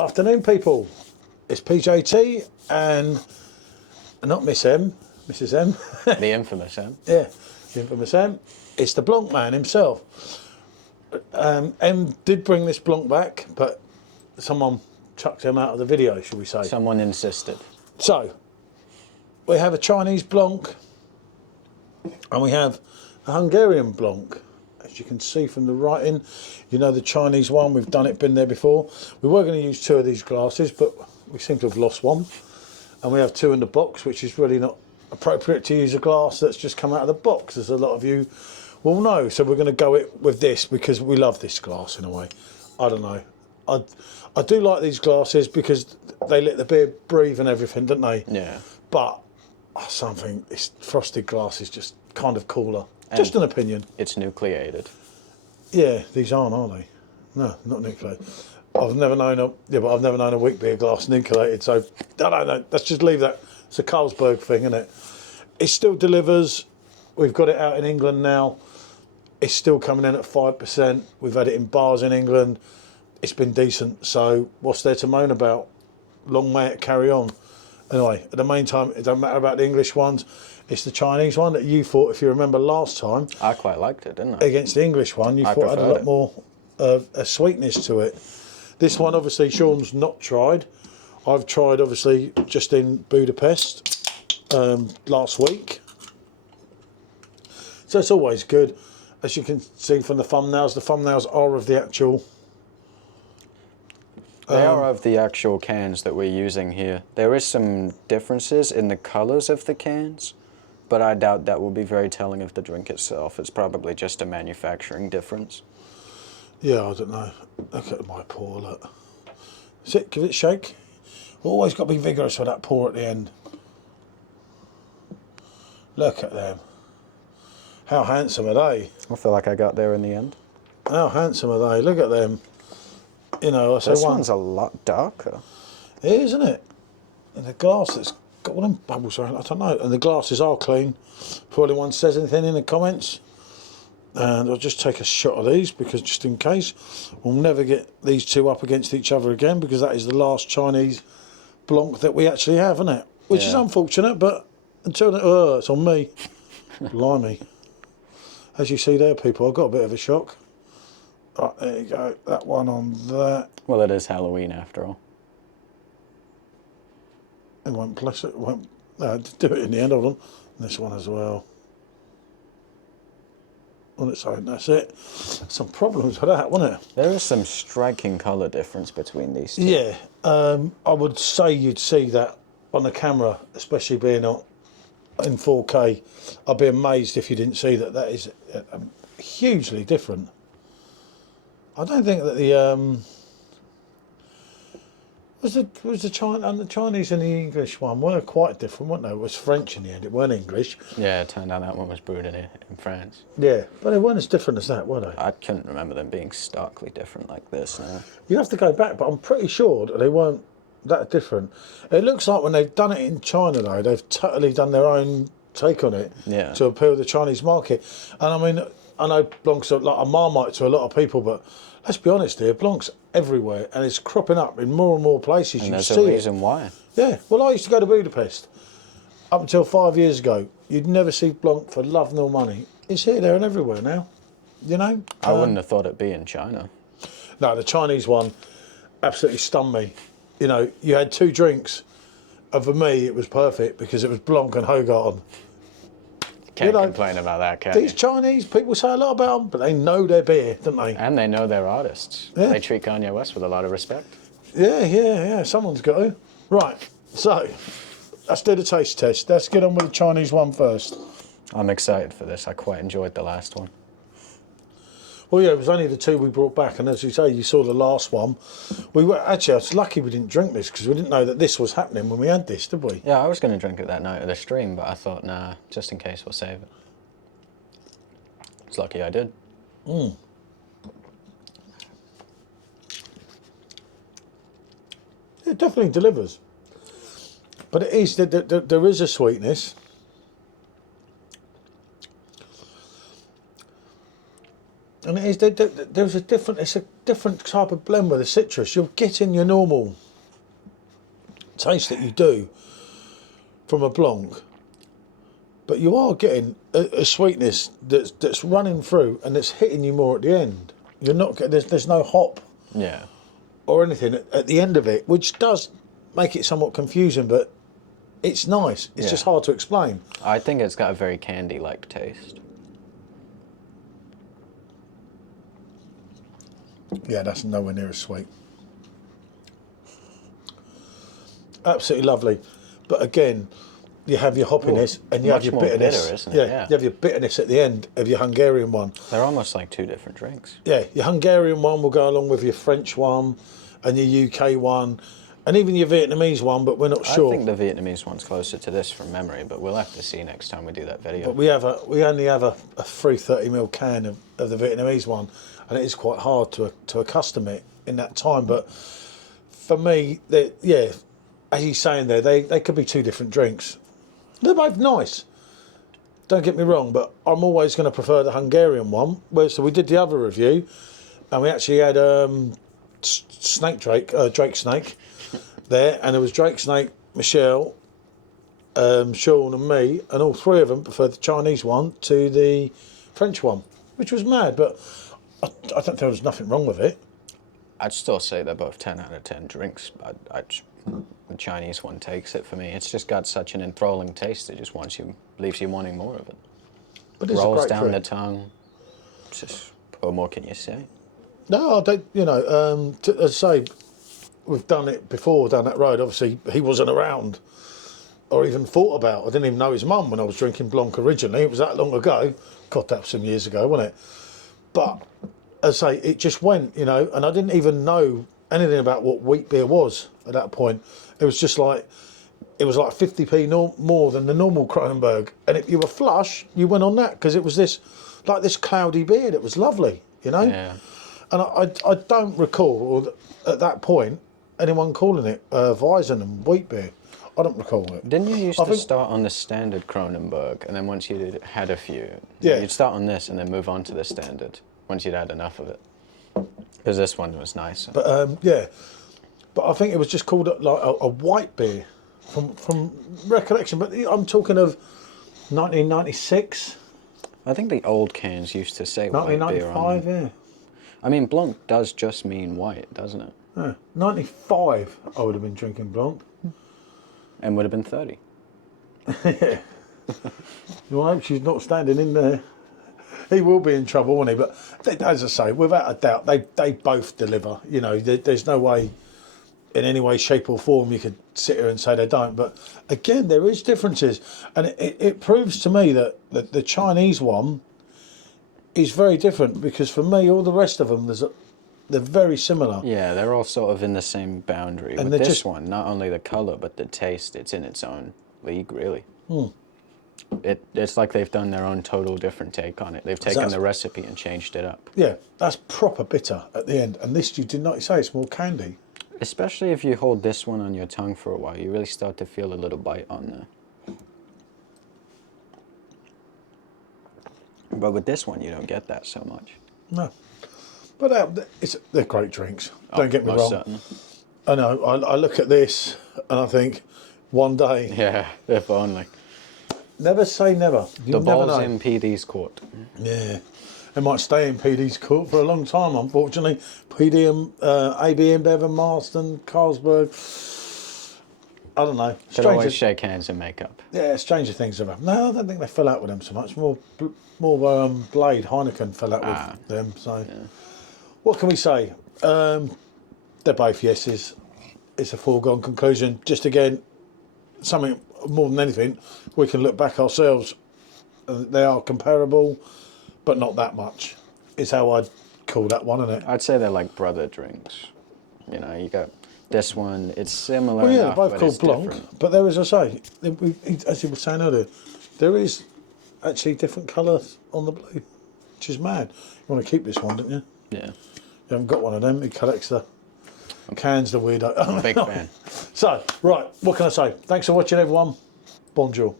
afternoon, people. It's PJT and not Miss M, Mrs. M. The infamous M. Yeah, the infamous M. It's the Blanc man himself. M did bring this Blanc back, but someone chucked him out of the video, shall we say. Someone insisted. So, we have a Chinese Blanc and we have a Hungarian Blanc. As you can see from the writing, you know the Chinese one, we've done it, been there before. We were going to use 2 of these glasses, but we seem to have lost one. And we have 2 in the box, which is really not appropriate to use a glass that's just come out of the box, as a lot of you will know. So we're going to go with this because we love this glass in a way. I don't know. I do like these glasses because they let the beer breathe and everything, don't they? Yeah. But this frosted glass is just kind of cooler. Just an opinion. It's nucleated. Yeah, these aren't, are they? No, not nucleated. I've never known a wheat beer glass nucleated, so I don't know. Let's just leave that. It's a Carlsberg thing, isn't it? It still delivers. We've got it out in England now. It's still coming in at 5%. We've had it in bars in England. It's been decent. So what's there to moan about? Long may it carry on. Anyway, at the main time, it don't matter about the English ones. It's the Chinese one that you thought, if you remember last time. I quite liked it, didn't I? Against the English one, you thought it had a lot more a sweetness to it. This one, obviously, Sean's not tried. I've tried, obviously, just in Budapest last week. So it's always good. As you can see from the thumbnails are of the actual... They are of the actual cans that we're using here. There is some differences in the colours of the cans, but I doubt that will be very telling of the drink itself. It's probably just a manufacturing difference. Yeah, I don't know. Look at my pour, look. Give it a shake. We've always got to be vigorous with that pour at the end. Look at them. How handsome are they? I feel like I got there in the end. How handsome are they? Look at them. You know, I say this one's a lot darker. It is, isn't it? And the glass that's got all them bubbles around, I don't know. And the glasses are clean. Before anyone says anything in the comments. And I'll just take a shot of these because just in case, we'll never get these 2 up against each other again because that is the last Chinese Blanc that we actually have, isn't it? Which is unfortunate, but until it's on me. Blimey. As you see there, people, I've got a bit of a shock. Right, there you go. That one on that. Well, it is Halloween after all. It won't bless it. Won't do it in the end. Hold on. And this one as well. On its own. That's it. Some problems with that, wasn't it? There is some striking colour difference between these 2. Yeah. I would say you'd see that on the camera, especially being in 4K. I'd be amazed if you didn't see that. That is hugely different. I don't think that the was the Chinese and the English one were quite different, weren't they? It was French in the end. It weren't English. Yeah, it turned out that one was brewed in France. Yeah, but they weren't as different as that, were they? I couldn't remember them being starkly different like this. No. You have to go back, but I'm pretty sure that they weren't that different. It looks like when they've done it in China, though, they've totally done their own take on it to appeal to the Chinese market. And I mean, I know Blanc's like a marmite to a lot of people, but let's be honest here, Blanc's everywhere and it's cropping up in more and more places. And there's a reason why. Yeah, well, I used to go to Budapest up until 5 years ago. You'd never see Blanc for love nor money. It's here, there and everywhere now, you know? I wouldn't have thought it'd be in China. No, the Chinese one absolutely stunned me. You know, you had 2 drinks and for me it was perfect because it was Blanc and Hogarten. Can't complain about that, can These Chinese, people say a lot about them, but they know their beer, don't they? And they know their artists. Yeah. They treat Kanye West with a lot of respect. Yeah. Someone's got to. Right, so let's do the taste test. Let's get on with the Chinese one first. I'm excited for this. I quite enjoyed the last one. Well, yeah, it was only the 2 we brought back, and as you say, you saw the last one. I was lucky we didn't drink this because we didn't know that this was happening when we had this, did we? Yeah, I was going to drink it that night of the stream, but I thought, nah, just in case, we'll save it. It's lucky I did. It definitely delivers, but it is there is a sweetness. And it is, there's a different, it's a different type of blend with the citrus. You're getting your normal taste that you do from a Blanc, but you are getting a sweetness that's running through and it's hitting you more at the end. You're not getting, there's no hop or anything at the end of it, which does make it somewhat confusing, but it's nice. It's just hard to explain. I think it's got a very candy-like taste. Yeah, that's nowhere near as sweet. Absolutely lovely. But again, you have your hoppiness and you have your bitterness. Bitter, isn't it? Yeah, you have your bitterness at the end of your Hungarian one. They're almost like two different drinks. Yeah, your Hungarian one will go along with your French one and your UK one and even your Vietnamese one, but we're not sure. I think the Vietnamese one's closer to this from memory, but we'll have to see next time we do that video. But we only have a 330ml can of the Vietnamese one, and it is quite hard to accustom it in that time. But for me, yeah, as he's saying there, they could be two different drinks. They're both nice. Don't get me wrong, but I'm always going to prefer the Hungarian one. So we did the other review, and we actually had Drake Snake there, and there was Drake Snake, Michelle, Sean and me, and all three of them preferred the Chinese one to the French one, which was mad, but I don't think there was nothing wrong with it. I'd still say they're both 10 out of 10 drinks. The Chinese one takes it for me. It's just got such an enthralling taste. It just leaves you wanting more of it. But it's rolls a great down drink. the tongue. It's just, what more can you say? No, I don't. You know, as I say, we've done it before down that road. Obviously, he wasn't around or even thought about. I didn't even know his mum when I was drinking Blanc originally. It was that long ago. God, that was some years ago, wasn't it? But as I say, it just went, you know, and I didn't even know anything about what wheat beer was at that point. It was just like, it was like 50p more than the normal Kronenbourg. And if you were flush, you went on that because it was this cloudy beer that was lovely, you know? Yeah. And I don't recall at that point anyone calling it Weizen and wheat beer. I don't recall it. Didn't you used to start on the standard Kronenbourg, and then once you had a few, you'd start on this and then move on to the standard once you'd had enough of it? Because this one was nicer. But yeah, but I think it was just called like a white beer from recollection. But I'm talking of 1996. I think the old cans used to say white beer on 1995, them. yeah. I mean, Blanc does just mean white, doesn't it? Yeah. 95, I would have been drinking Blanc. And would have been 30. Yeah. You hope she's not standing in there. He will be in trouble, won't he? But as I say, without a doubt, they both deliver. You know, there's no way, in any way, shape or form, you could sit here and say they don't. But again, there is differences. And it proves to me that the Chinese one is very different, because for me, all the rest of them, they're very similar. Yeah, they're all sort of in the same boundary. And with this one, not only the colour, but the taste, it's in its own league, really. It's like they've done their own total different take on it. They've taken the recipe and changed it up. Yeah, that's proper bitter at the end. And this, you did not say, it's more candy. Especially if you hold this one on your tongue for a while, you really start to feel a little bite on there. But with this one, you don't get that so much. No. But they're great drinks. Don't get me wrong. Certainly. I know. I look at this and I think, one day. Yeah, if only. Never say never. You The never ball's know. in PD's court. Yeah. It might stay in PD's court for a long time, unfortunately. PD and AB and Bevan, Marston, Carlsberg. I don't know. Should always shake hands and make up. Yeah, stranger things have happened. No, I don't think they fell out with them so much. More Blade, Heineken fell out with them. So, what can we say? They're both yeses. It's a foregone conclusion. Just again, something more than anything, we can look back ourselves. They are comparable, but not that much. Is how I'd call that one, isn't it? I'd say they're like brother drinks. You know, you got this one. It's similar. Well, yeah, enough, they're both but called it's Blanc. different. But there, as I say, as you were saying earlier, there is actually different colours on the blue, which is mad. You want to keep this one, don't you? Yeah. You haven't got one of them. He collects the cans, the weirdo. I'm a big fan. So, right, what can I say? Thanks for watching, everyone. Bonjour.